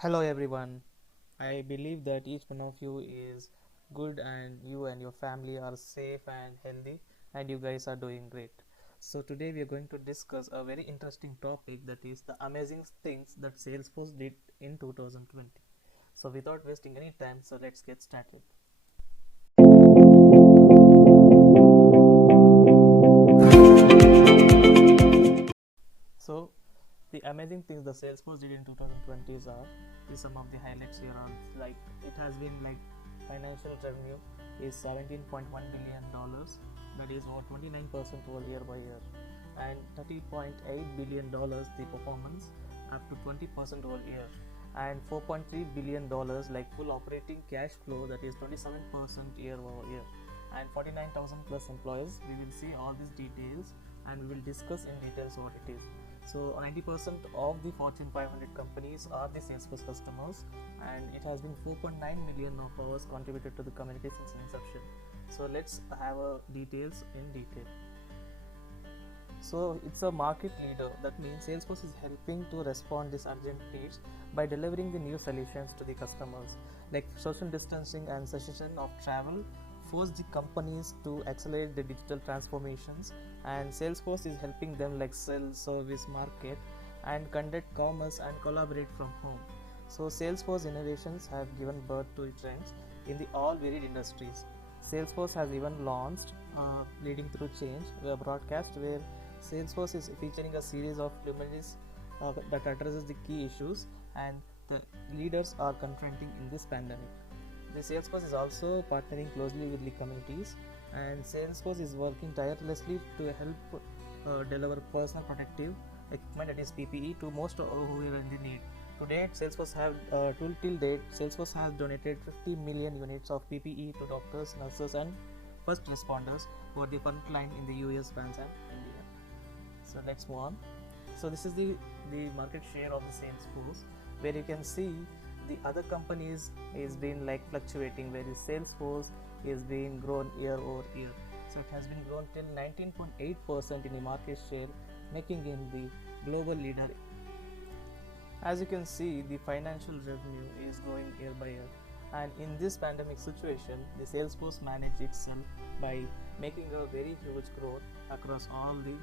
Hello everyone. I believe that each one of you is good and you and your family are safe and healthy and you guys are doing great. So today we are going to discuss a very interesting topic, that is the amazing things that Salesforce did in 2020. So without wasting any time, so let's get started. So the amazing things the Salesforce did in 2020s are is some of the highlights here are like it has been like financial revenue is $17.1 billion, that is over 29% over year by year, and $30.8 billion the performance up to 20% over year, and $4.3 billion like full operating cash flow, that is 27% year over year, and 49,000 plus employees. We will see all these details and we will discuss in details what it is. So 90% of the Fortune 500 companies are the Salesforce customers, and it has been 4.9 million of hours contributed to the community since inception. So let's have details in detail. So it's a market leader. That means Salesforce is helping to respond these urgent needs by delivering the new solutions to the customers, like social distancing and cessation of travel force the companies to accelerate the digital transformations, and Salesforce is helping them like sell, service, market, and conduct commerce and collaborate from home. So Salesforce innovations have given birth to trends in the all varied industries. Salesforce has even launched Leading Through Change, a broadcast where Salesforce is featuring a series of luminaries that addresses the key issues and the leaders are confronting in this pandemic. The Salesforce is also partnering closely with the communities, and Salesforce is working tirelessly to help deliver personal protective equipment, that is PPE, to most who are in the need. To date, till date, Salesforce has donated 50 million units of PPE to doctors, nurses, and first responders who are the front line in the US, France, and India. So let's move on. So this is the market share of the Salesforce, where you can see the other companies is been like fluctuating, whereas Salesforce is being grown year over year. So it has been grown till 19.8% in the market share, making him the global leader. As you can see, the financial revenue is growing year by year, and in this pandemic situation, the Salesforce managed itself by making a very huge growth across all the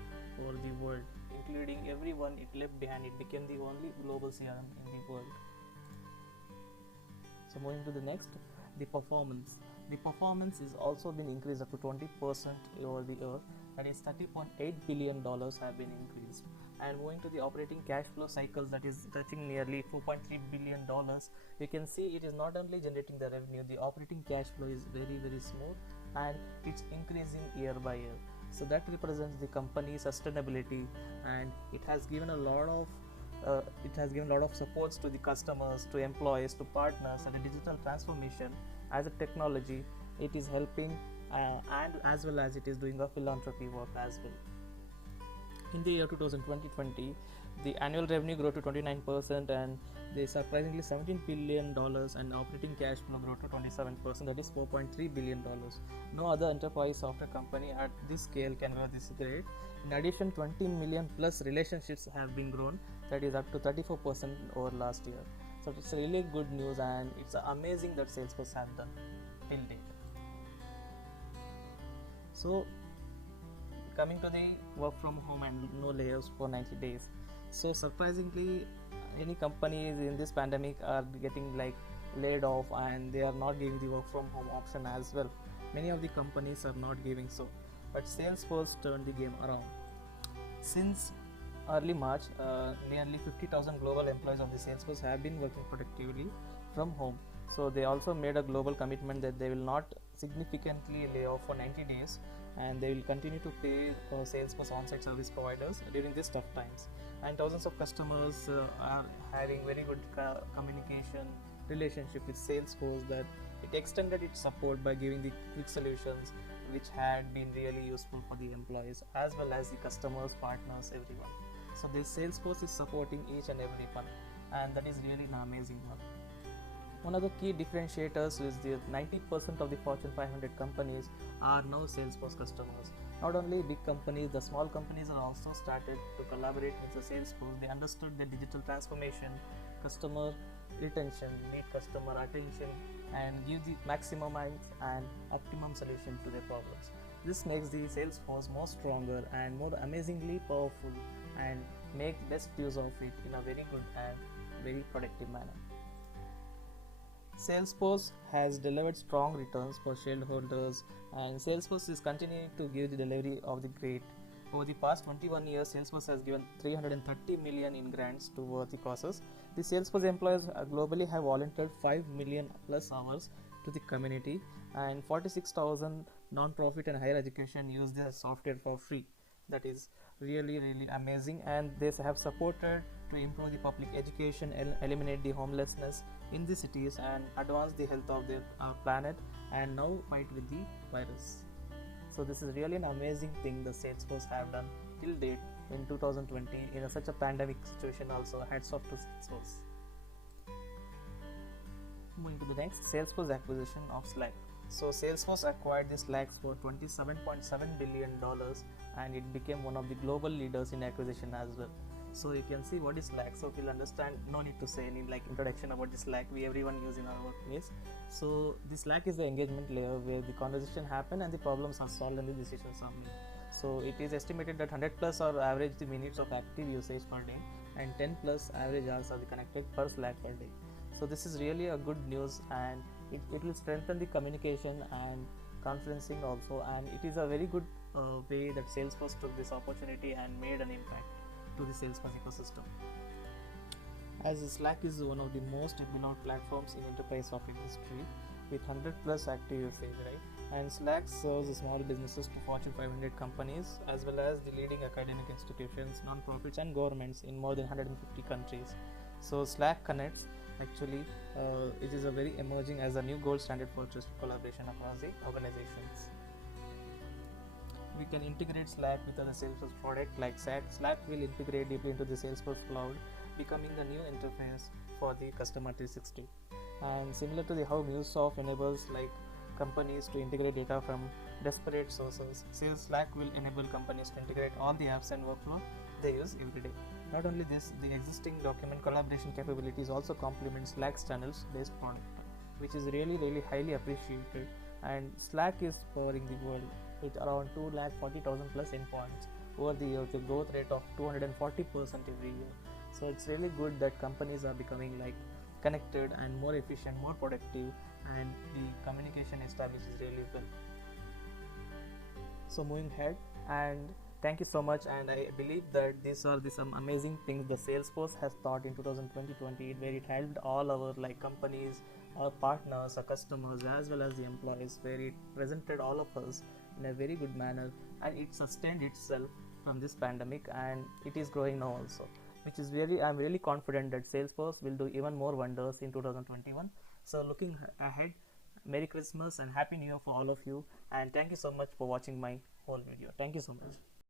over the world, including everyone it left behind. It became the only global CRM in the world. So moving to the next, the performance. The performance is also been increased up to 20% over the year. That is $30.8 billion have been increased. And moving to the operating cash flow cycles, that is touching nearly $4.3 billion. You can see it is not only generating the revenue, the operating cash flow is very smooth and it's increasing year by year. So that represents the company's sustainability, and it has given a lot of supports to the customers, to employees, to partners, and a digital transformation as a technology. It is helping, and as well as it is doing a philanthropy work as well. In the year 2020, the annual revenue grew to 29%, and the surprisingly $17 billion, and operating cash flow grew to 27%, that is $4.3 billion. No other enterprise software company at this scale can grow this great. In addition, 20 million plus relationships have been grown, that is up to 34% over last year. So it's really good news, and it's amazing that Salesforce have done till date. So coming to the work from home and no layoffs for 90 days. So surprisingly, many companies in this pandemic are getting like laid off, and they are not giving the work from home option as well. Many of the companies are not giving so, but Salesforce turned the game around. Since early March, nearly 50,000 global employees of the Salesforce have been working productively from home. So they also made a global commitment that they will not significantly lay off for 90 days, and they will continue to pay Salesforce on-site service providers during these tough times. And thousands of customers are having very good communication relationship with Salesforce, that it extended its support by giving the quick solutions, which had been really useful for the employees as well as the customers, partners, everyone. So this Salesforce is supporting each and every one, and that is really an amazing one. One of the key differentiators is the 90% of the Fortune 500 companies are now Salesforce customers. Not only big companies, the small companies are also started to collaborate with the Salesforce. They understood the digital transformation customer retention, meet customer attention, and give the maximum and optimum solution to their problems. This makes the Salesforce more stronger and more amazingly powerful, and make best use of it in a very good and very productive manner. Salesforce has delivered strong returns for shareholders, and Salesforce is continuing to give the delivery of the great. Over the past 21 years, Salesforce has given 330 million in grants to worthy causes. The Salesforce employees globally have volunteered 5 million plus hours to the community, and 46,000 non-profit and higher education use their software for free. That is really amazing, and they have supported to improve the public education, eliminate the homelessness in the cities, and advance the health of the planet, and now fight with the virus. So this is really an amazing thing the Salesforce have done till date in 2020 in such a pandemic situation. Also, hats off to Salesforce. Moving to the next, Salesforce acquisition of Slack. So Salesforce acquired the Slack for $27.7 billion, and it became one of the global leaders in acquisition as well. So you can see what is Slack. So you'll understand, no need to say any introduction about the Slack we everyone use in our workplace. So the Slack is the engagement layer where the conversation happen and the problems are solved and the decisions are made. So it is estimated that 100 plus are average the minutes of active usage per day, and 10 plus average hours are the connected per Slack per day. So this is really a good news, and it will strengthen the communication and conferencing also, and it is a very good way that Salesforce took this opportunity and made an impact to the Salesforce ecosystem. As Slack is one of the most beloved platforms in enterprise software industry with 100 plus active usage, right? And Slack serves small businesses to Fortune 500 companies as well as the leading academic institutions, non-profits and governments in more than 150 countries. So Slack connects, actually it is a very emerging as a new gold standard for trusted collaboration across the organizations. We can integrate Slack with other Salesforce product like Slack will integrate deeply into the Salesforce cloud, becoming the new interface for the customer 360. And similar to the how MuleSoft enables companies to integrate data from disparate sources, Slack will enable companies to integrate all the apps and workflow they use every day. Not only this, the existing document collaboration capabilities also complement Slack's channels based product, which is really highly appreciated. And Slack is powering the world with around 240,000 plus endpoints over the year, with a growth rate of 240% every year. So it's really good that companies are becoming connected and more efficient, more productive, and the communication established is really well. So moving ahead, and thank you so much, and I believe that these are some amazing things the Salesforce has thought in 2020, where it helped all our companies, our partners, our customers, as well as the employees, where it presented all of us in a very good manner, and it sustained itself from this pandemic, and it is growing now also, which is I'm really confident that Salesforce will do even more wonders in 2021. So looking ahead, Merry Christmas and Happy New Year for all of you, and thank you so much for watching my whole video. Thank you so much.